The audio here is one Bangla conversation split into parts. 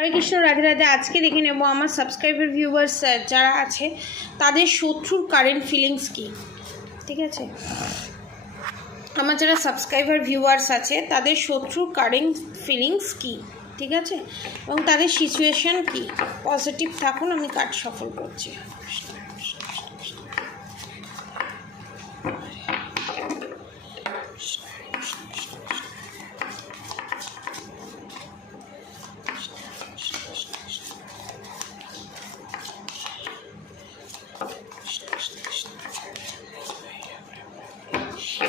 হরে কৃষ্ণ, রাধে রাধে। আজকে দেখে নেব আমার সাবস্ক্রাইবার ভিউয়ার্স যারা আছে তাদের শত্রুর কারেন্ট ফিলিংস কী। ঠিক আছে, আমার যারা সাবস্ক্রাইবার ভিউয়ার্স আছে তাদের শত্রুর কারেন্ট ফিলিংস কী, ঠিক আছে, এবং তাদের সিচুয়েশান কী। পজিটিভ থাকুন, আমি কার্ড সফল করছি।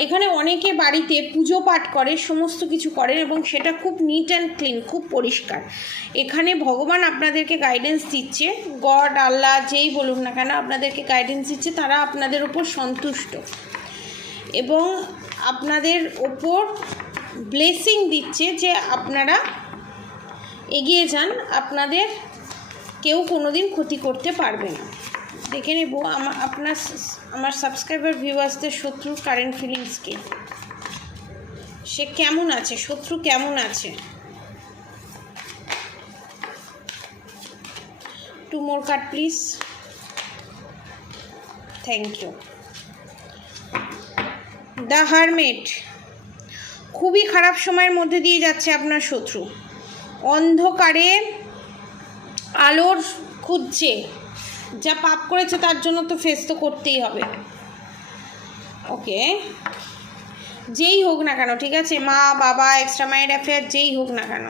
এখানে অনেকে বাড়িতে পুজো পাঠ করে, সমস্ত কিছু করেন এবং সেটা খুব নিট অ্যান্ড ক্লিন, খুব পরিষ্কার। এখানে ভগবান আপনাদেরকে গাইডেন্স দিচ্ছে, গড আল্লাহ যেই বলুন না কেন আপনাদেরকে গাইডেন্স দিচ্ছে, তারা আপনাদের ওপর সন্তুষ্ট এবং আপনাদের ওপর ব্লেসিং দিচ্ছে যে আপনারা এগিয়ে যান, আপনাদের কেউ কোনোদিন ক্ষতি করতে পারবে না। দেখে নেব আমার সাবস্ক্রাইবার ভিউয়ার্সদের শত্রুর কারেন্ট ফিলিংস কি, সে কেমন আছে, শত্রু কেমন আছে। 2 more card please, thank you. The hermit, খুবই খারাপ সময়ের মধ্যে দিয়ে যাচ্ছে আপনার শত্রু। অন্ধকারে আলোর খুঁজছে, যা পাপ করেছে তার জন্য তো ফেস তো করতেই হবে। ওকে, যেই হোক না কেন, ঠিক আছে, মা বাবা এক্সট্রা ম্যারিড অ্যাফেয়ার যেই হোক না কেন,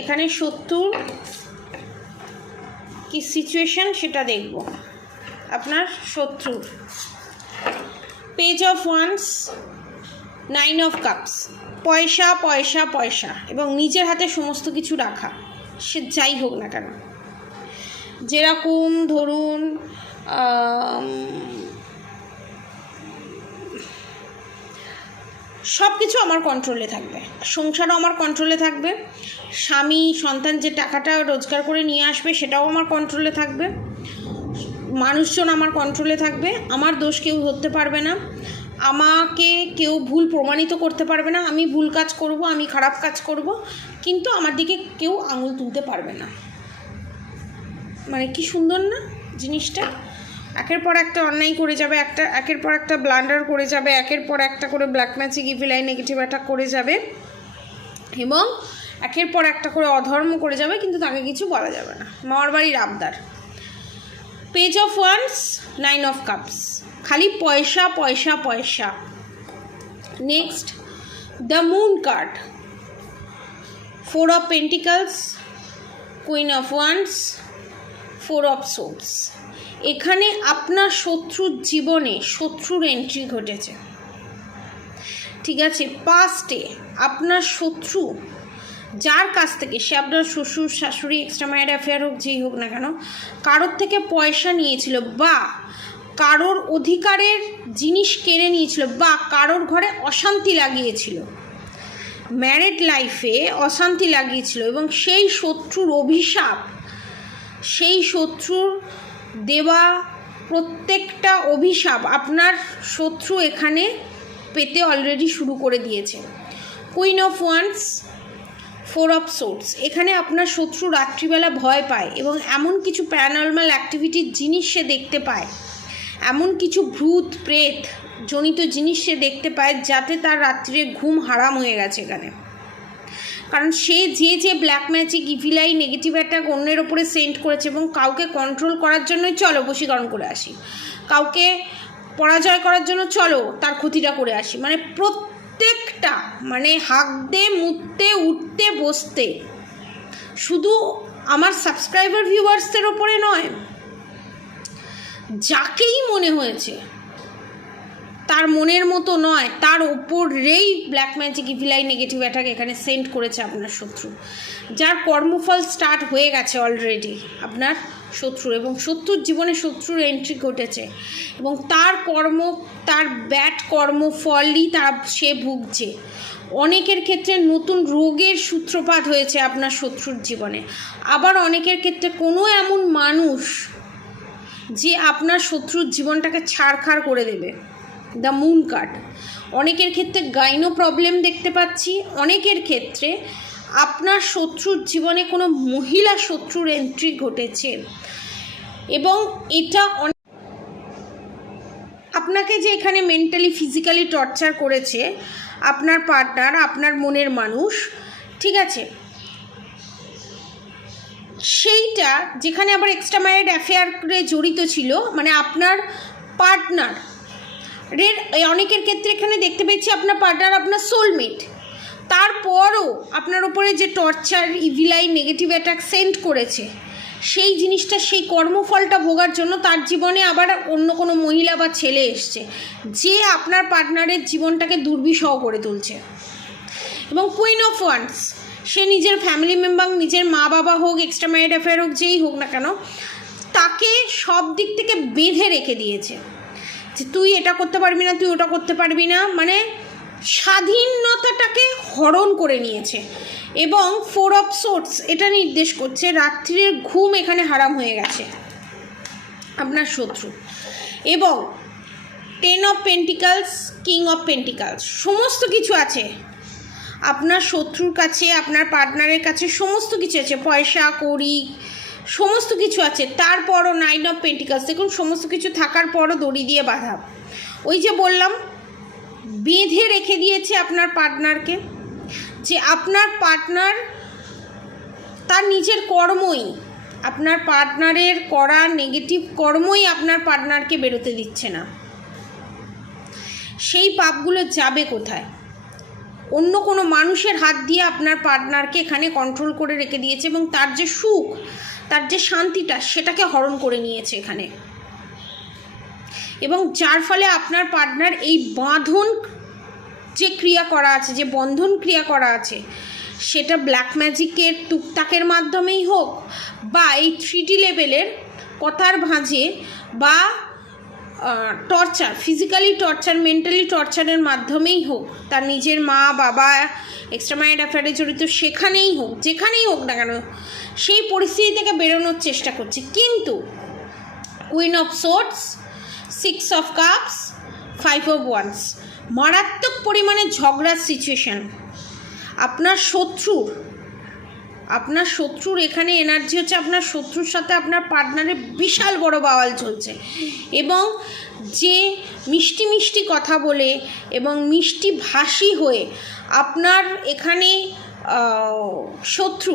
এখানে শত্রুর কি সিচুয়েশন সেটা দেখব। আপনার শত্রুর page of wands, 9 of cups, পয়সা পয়সা পয়সা এবং নিজের হাতে সমস্ত কিছু রাখা, সে যাই হোক না কেন। যেরকম ধরুন সব কিছু আমার কন্ট্রোলে থাকবে, সংসারও আমার কন্ট্রোলে থাকবে, স্বামী সন্তান যে টাকাটা রোজগার করে নিয়ে আসবে সেটাও আমার কন্ট্রোলে থাকবে, মানুষজন আমার কন্ট্রোলে থাকবে, আমার দোষ কেউ ধরতে পারবে না, আমাকে কেউ ভুল প্রমাণিত করতে পারবে না। আমি ভুল কাজ করব, আমি খারাপ কাজ করব, কিন্তু আমার দিকে কেউ আঙুল তুলতে পারবে না। মানে কি সুন্দর না জিনিসটা। একের পর একটা অন্যায় করে যাবে, একের পর একটা ব্লান্ডার করে যাবে, একের পর একটা করে black magic evil I negative attack করে যাবে এবং একের পর একটা করে অধর্ম করে যাবে, কিন্তু তাকে কিছু বলা যাবে না। মামার বাড়ির আবদার। Page of wands, 9 of cups, খালি পয়সা পয়সা পয়সা। Next the moon card, 4 of pentacles, queen of wands, 4 of swords. এখানে আপনার শত্রুর জীবনে শত্রুর এন্ট্রি ঘটেছে, ঠিক আছে। পাস্টে আপনার শত্রু যার কাছ থেকে, সে আপনার শ্বশুর শাশুড়ি এক্সট্রা ম্যারিড অ্যাফেয়ার হোক যেই হোক না কেন, কারোর থেকে পয়সা নিয়েছিল বা কারোর অধিকারের জিনিস কেড়ে নিয়েছিল বা কারোর ঘরে অশান্তি লাগিয়েছিল, ম্যারিড লাইফে অশান্তি লাগিয়েছিল এবং সেই শত্রুর অভিশাপ, সেই শত্রুর দেওয়া প্রত্যেকটা অভিশাপ আপনার শত্রু এখানে পেতে অলরেডি শুরু করে দিয়েছে। Queen of wands, 4 of swords. এখানে আপনার শত্রু রাত্রিবেলা ভয় পায় এবং এমন কিছু প্যারানর্মাল অ্যাক্টিভিটির জিনিস সে দেখতে পায়, এমন কিছু ভূত প্রেত জনিত জিনিস সে দেখতে পায় যাতে তার রাত্রিরে ঘুম হারাম হয়ে গেছে এখানে। কারণ সে যে black magic evil I negative attack অন্যের ওপরে সেন্ড করেছে এবং কাউকে কন্ট্রোল করার জন্যই চলো বশীকরণ করে আসি, কাউকে পরাজয় করার জন্য চলো তার ক্ষতিটা করে আসি, মানে প্রত্যেকটা, মানে হাঁকতে মুততে উঠতে বসতে, শুধু আমার সাবস্ক্রাইবার ভিউয়ার্সদের ওপরে নয়, যাকেই মনে হয়েছে তার মনের মতো নয় তার ওপরেই black magic evil I negative attack এখানে সেন্ড করেছে আপনার শত্রু, যার কর্মফল স্টার্ট হয়ে গেছে অলরেডি আপনার শত্রুর, এবং শত্রুর জীবনে শত্রুর এন্ট্রি ঘটেছে এবং তার ব্যাড কর্মফলই সে ভুগছে। অনেকের ক্ষেত্রে নতুন রোগের সূত্রপাত হয়েছে আপনার শত্রুর জীবনে, আবার অনেকের ক্ষেত্রে কোনো এমন মানুষ যে আপনার শত্রুর জীবনটাকে ছাড়খাড় করে দেবে। দ্য মুন কার্ড, অনেকের ক্ষেত্রে গাইনো প্রবলেম দেখতে পাচ্ছি, অনেকের ক্ষেত্রে আপনার শত্রুর জীবনে কোনো মহিলা শত্রুর এন্ট্রি ঘটেছে এবং এটা আপনাকে যে এখানে মেন্টালি ফিজিক্যালি টর্চার করেছে আপনার পার্টনার, আপনার মনের মানুষ, ঠিক আছে, সেইটা যেখানে আবার এক্সট্রা ম্যারিড অ্যাফেয়ারে জড়িত ছিল, মানে আপনার পার্টনারের অনেকের ক্ষেত্রে এখানে দেখতে পেয়েছি আপনার পার্টনার আপনার সোলমেট, তারপরও আপনার উপরে যে টর্চার, ইভিলাইন, নেগেটিভ অ্যাটাক সেন্ড করেছে, সেই জিনিসটা, সেই কর্মফলটা ভোগার জন্য তার জীবনে আবার অন্য কোনো মহিলা বা ছেলে এসছে যে আপনার পার্টনারের জীবনটাকে দুর্বিষহ করে তুলছে। এবং কুইন অফ ওয়ান্স, সে নিজের ফ্যামিলি মেম্বার, নিজের মা বাবা হোক, এক্সট্রা ম্যারিড অ্যাফেয়ার হোক, যেই হোক না কেন, তাকে সব দিক থেকে বেঁধে রেখে দিয়েছে যে তুই এটা করতে পারবি না, তুই ওটা করতে পারবি না, মানে স্বাধীনতাটাকে হরণ করে নিয়েছে। এবং 4 অফ সোর্ডস এটা নির্দেশ করছে রাত্রির ঘুম এখানে হারাম হয়ে গেছে আপনার শত্রু। এবং 10 of pentacles, king of pentacles, সমস্ত কিছু আছে আপনার শত্রুর কাছে, আপনার পার্টনারের কাছে সমস্ত কিছু আছে, পয়সা কড়ি সমস্ত কিছু আছে, তারপরও 9 অফ পেন্টিকালস, দেখুন সমস্ত কিছু থাকার পরও দড়ি দিয়ে বাঁধা। ওই যে বললাম বেঁধে রেখে দিয়েছে আপনার পার্টনারকে, যে আপনার পার্টনার তার নিজের কর্মই, আপনার পার্টনারের করা নেগেটিভ কর্মই আপনার পার্টনারকে বেরোতে দিচ্ছে না। সেই পাপগুলো যাবে কোথায়? অন্য কোনো মানুষের হাত দিয়ে আপনার পার্টনারকে এখানে কন্ট্রোল করে রেখে দিয়েছে এবং তার যে সুখ, তার যে শান্তিটা, সেটাকে হরণ করে নিয়েছে এখানে। এবং যার ফলে আপনার পার্টনার এই বাঁধন যে ক্রিয়া করা আছে, যে বন্ধন ক্রিয়া করা আছে, সেটা ব্ল্যাক ম্যাজিকের টুকটাকের মাধ্যমেই হোক বা এই 3D লেভেলের কথার ভাঁজে বা টর্চার, ফিজিক্যালি টর্চার, মেন্টালি টর্চারের মাধ্যমেই হোক, তার নিজের মা বাবা, এক্সট্রা ম্যারিড অ্যাফেয়ারে জড়িত, সেখানেই হোক, যেখানেই হোক না কেন, সেই পরিস্থিতি থেকে বেরোনোর চেষ্টা করছে। কিন্তু queen of swords, 6 of cups, 5 of wands, মারাত্মক পরিমাণে ঝগড়ার সিচুয়েশান আপনার শত্রুর এখানে এনার্জি হচ্ছে আপনার শত্রুর সাথে আপনার পার্টনারের বিশাল বড় বাওয়াল চলছে। এবং যে মিষ্টি মিষ্টি কথা বলে এবং মিষ্টি ভাষী হয়ে আপনার এখানে শত্রু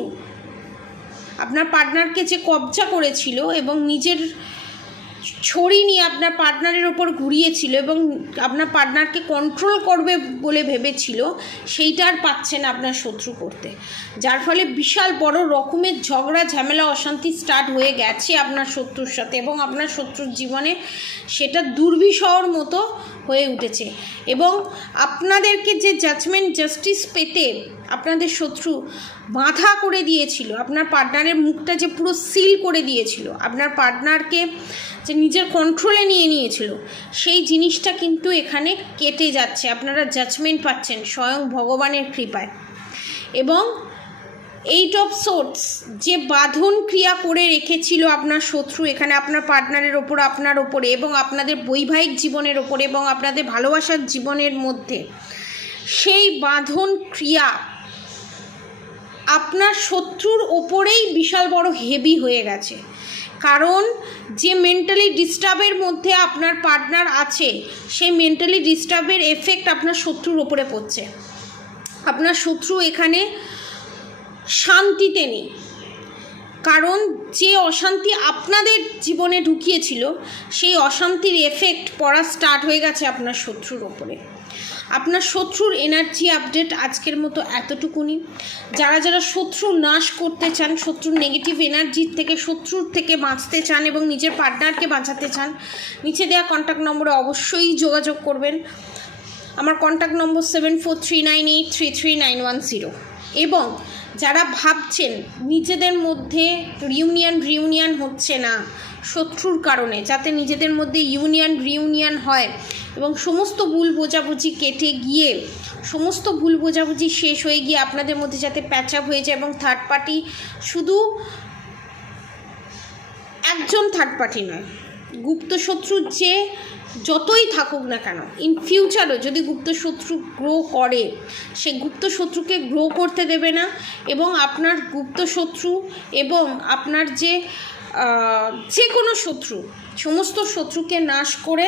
আপনার পার্টনারকে যে কবজা করেছিল এবং নিজের ছড়ি নিয়ে আপনার পার্টনারের ওপর ঘুরিয়েছিল এবং আপনার পার্টনারকে কন্ট্রোল করবে বলে ভেবেছিল, সেইটা আর পাচ্ছে না আপনার শত্রু করতে, যার ফলে বিশাল বড় রকমের ঝগড়া ঝামেলা অশান্তি স্টার্ট হয়ে গেছে আপনার শত্রুর সাথে এবং আপনার শত্রুর জীবনে সেটা দুর্বিষহর মতো হয়ে উঠেছে। এবং আপনাদেরকে যে জাজমেন্ট, জাস্টিস পেতে আপনাদের শত্রু বাঁধা করে দিয়েছিল, আপনার পার্টনারের মুখটা যে পুরো সিল করে দিয়েছিল, আপনার পার্টনারকে যে নিজের কন্ট্রোলে নিয়ে নিয়েছিল, সেই জিনিসটা কিন্তু এখানে কেটে যাচ্ছে, আপনারা জাজমেন্ট পাচ্ছেন স্বয়ং ভগবানের কৃপায়। এবং 8 অফ সোর্ডস, যে বাঁধন ক্রিয়া করে রেখেছিল আপনার শত্রু এখানে আপনার পার্টনারের ওপর, আপনার ওপরে এবং আপনাদের বৈবাহিক জীবনের ওপরে এবং আপনাদের ভালোবাসার জীবনের মধ্যে, সেই বাঁধন ক্রিয়া আপনার শত্রুর ওপরেই বিশাল বড় হেভি হয়ে গেছে। কারণ যে মেন্টালি ডিস্টার্বের মধ্যে আপনার পার্টনার আছে, সেই মেন্টালি ডিস্টার্বের এফেক্ট আপনার শত্রুর ওপরে পড়ছে। আপনার শত্রু এখানে শান্তিতে নেই, কারণ যে অশান্তি আপনাদের জীবনে ঢুকিয়েছিল, সেই অশান্তির এফেক্ট পড়া স্টার্ট হয়ে গেছে আপনার শত্রুর ওপরে। আপনার শত্রুর এনার্জি আপডেট আজকের মতো এতটুকুনি। যারা যারা শত্রু নাশ করতে চান, শত্রুর নেগেটিভ এনার্জির থেকে, শত্রুর থেকে বাঁচতে চান এবং নিজের পার্টনারকে বাঁচাতে চান, নিচে দেওয়া কন্ট্যাক্ট নম্বরে অবশ্যই যোগাযোগ করবেন। আমার কন্ট্যাক্ট নম্বর 7439833910। এবং যারা ভাবছেন নিজেদের মধ্যে রিউনিয়ন হচ্ছে না শত্রুর কারণে, যাতে নিজেদের মধ্যে রিউনিয়ন হয় এবং সমস্ত ভুল বোঝাবুঝি কেটে গিয়ে, সমস্ত ভুল বোঝাবুঝি শেষ হয়ে গিয়ে আপনাদের মধ্যে যাতে প্যাচ আপ হয়ে যায় এবং থার্ড পার্টি, শুধু একজন থার্ড পার্টি নয়, গুপ্তশত্রু যে যতই থাকুক না কেন, ইন ফিউচারও যদি গুপ্তশত্রু গ্রো করে, সেই গুপ্তশত্রুকে গ্রো করতে দেবে না। এবং আপনার গুপ্তশত্রু এবং আপনার যে কোনো শত্রু, সমস্ত শত্রুকে নাশ করে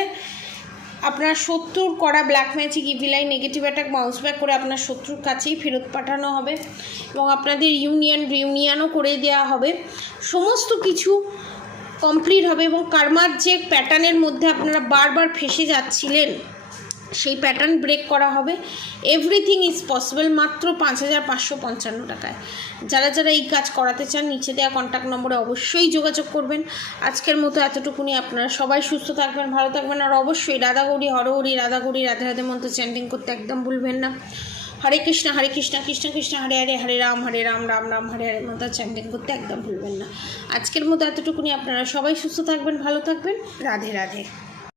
আপনার শত্রুর করা black magic, evil eye, negative attack bounce back করে আপনার শত্রুর কাছেই ফেরত পাঠানো হবে এবং আপনাদের রিউনিয়নও করে দেওয়া হবে। সমস্ত কিছু কমপ্লিট হবে এবং কার্মার যে প্যাটার্নের মধ্যে আপনারা বারবার ফেসে যাচ্ছিলেন, সেই প্যাটার্ন ব্রেক করা হবে। এভরিথিং ইজ পসিবল মাত্র 5,555 টাকায়। যারা যারা এই কাজ করাতে চান, নিচে দেওয়া কন্ট্যাক্ট নম্বরে অবশ্যই যোগাযোগ করবেন। আজকের মতো এতটুকুনি। আপনারা সবাই সুস্থ থাকবেন, ভালো থাকবেন, আর অবশ্যই রাধা গৌরী হরহরি, রাধা গৌরী রাধে রাধে মন্ত্র চ্যান্টিং করতে একদম ভুলবেন না। হরে কৃষ্ণ কৃষ্ণ কৃষ্ণ হরে হরে, হরে রাম রাম রাম হরে হরে মন্ত্র চ্যান্টিং করতে একদম ভুলবেন না। আজকের মতো এতটুকুনি। আপনারা সবাই সুস্থ থাকবেন, ভালো থাকবেন, রাধে রাধে।